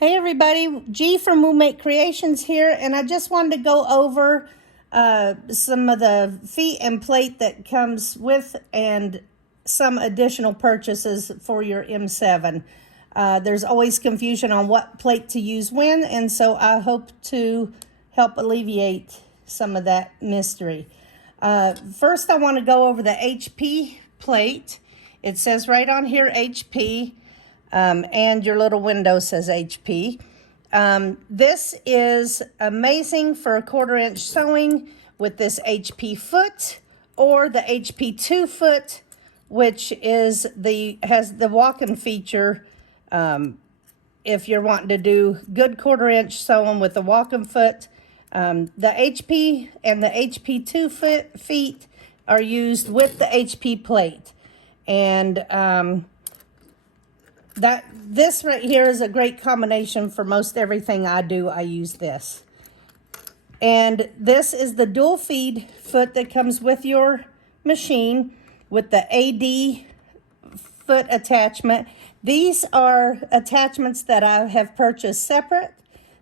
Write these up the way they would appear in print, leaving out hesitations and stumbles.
Hey everybody, G from Moonmate Creations here, and I just wanted to go over some of the feet and plate that comes with and some additional purchases for your M7. There's always confusion on what plate to use when, and so I hope to help alleviate some of that mystery. First, I want to go over the HP plate. It says right on here HP. And your little window says HP. This is amazing for a 1/4 inch sewing with this HP foot or the HP 2 foot, which is has the walk-in feature. If you're wanting to do good 1/4 inch sewing with the walk-in foot, the HP and the HP 2 feet are used with the HP plate. And this right here is a great combination for most everything I do. I use this. And this is the dual feed foot that comes with your machine with the AD foot attachment. These are attachments that I have purchased separate.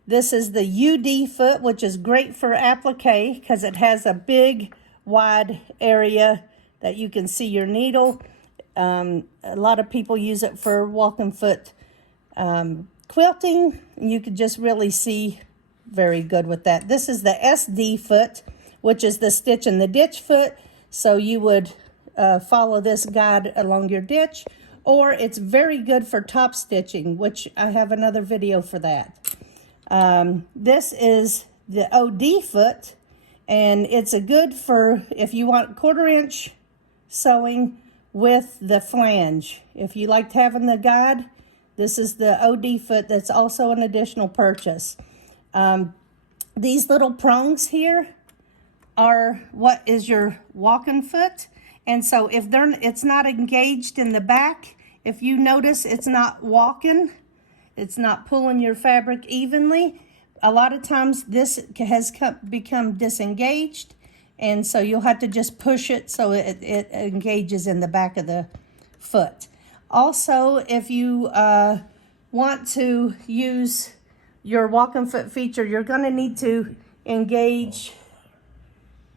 This is the UD foot, which is great for applique because it has a big wide area that you can see your needle. A lot of people use it for walk-in foot quilting. You can just really see very good with that. This is the SD foot, which is the stitch in the ditch foot. So you would follow this guide along your ditch, or it's very good for top stitching, which I have another video for that. This is the OD foot, and it's a good for if you want 1/4 inch sewing with the flange. If you liked having the guide, this is the OD foot. That's also an additional purchase. These little prongs here are what is your walk-in foot. And so if it's not engaged in the back, if you notice it's not walking, it's not pulling your fabric evenly, a lot of times this has become disengaged. And so you'll have to just push it so it engages in the back of the foot. Also, if you want to use your walk-in foot feature, you're going to need to engage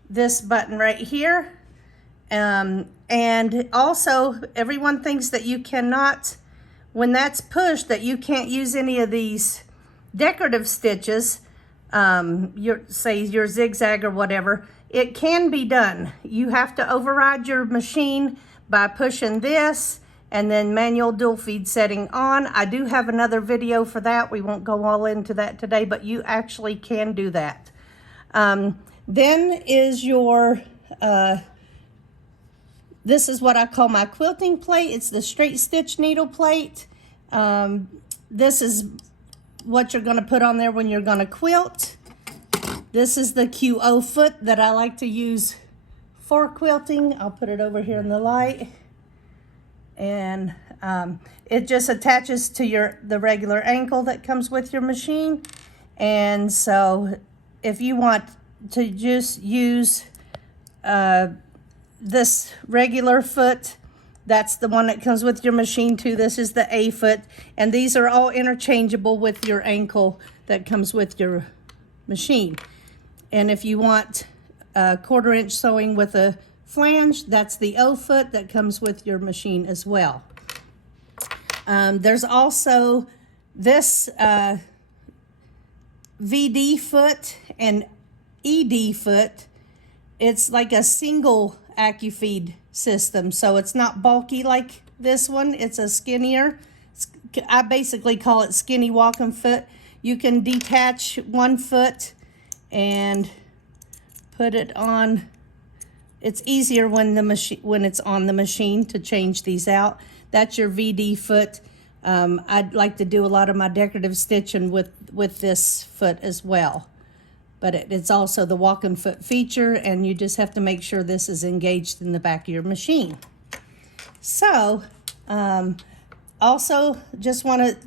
this button right here. And also, everyone thinks that you cannot, when that's pushed, that you can't use any of these decorative stitches, say your zigzag or whatever. It can be done. You have to override your machine by pushing this and then manual dual feed setting on. I do have another video for that. We won't go all into that today, but you actually can do that. Then is your, this is what I call my quilting plate. It's the straight stitch needle plate. This is what you're gonna put on there when you're gonna quilt. This is the QO foot that I like to use for quilting. I'll put it over here in the light. And it just attaches to the regular ankle that comes with your machine. And so if you want to just use this regular foot, that's the one that comes with your machine too. This is the A foot. And these are all interchangeable with your ankle that comes with your machine. And if you want 1/4 inch sewing with a flange, that's the O foot that comes with your machine as well. There's also this VD foot and ED foot. It's like a single AccuFeed system, so it's not bulky like this one. It's a skinnier. I basically call it skinny walk-in foot. You can detach one foot and put it on. It's easier when it's on the machine to change these out. That's your VD foot. I'd like to do a lot of my decorative stitching with this foot as well. But it's also the walk-in foot feature, and you just have to make sure this is engaged in the back of your machine. So, also,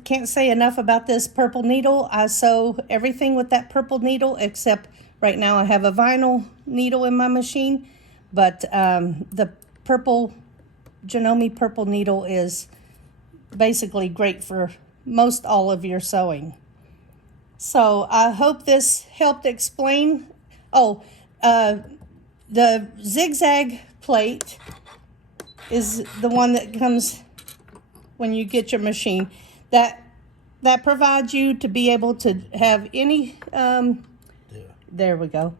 can't say enough about this purple needle. I sew everything with that purple needle, except right now I have a vinyl needle in my machine. But the Janome purple needle is basically great for most all of your sewing. So I hope this helped explain. Oh, the zigzag plate is the one that comes when you get your machine. That provides you to be able to have any, there we go.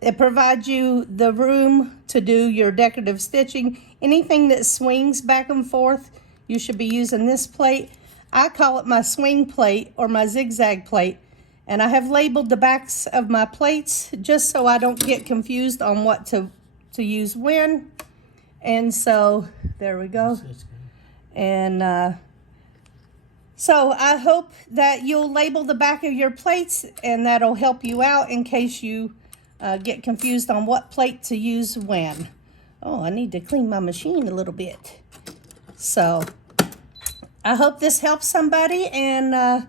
It provides you the room to do your decorative stitching. Anything that swings back and forth, you should be using this plate. I call it my swing plate or my zigzag plate. And I have labeled the backs of my plates just so I don't get confused on what to use when. And so, there we go. And so I hope that you'll label the back of your plates, and that'll help you out in case you get confused on what plate to use when. Oh, I need to clean my machine a little bit. So I hope this helps somebody, and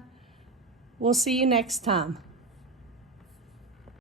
we'll see you next time.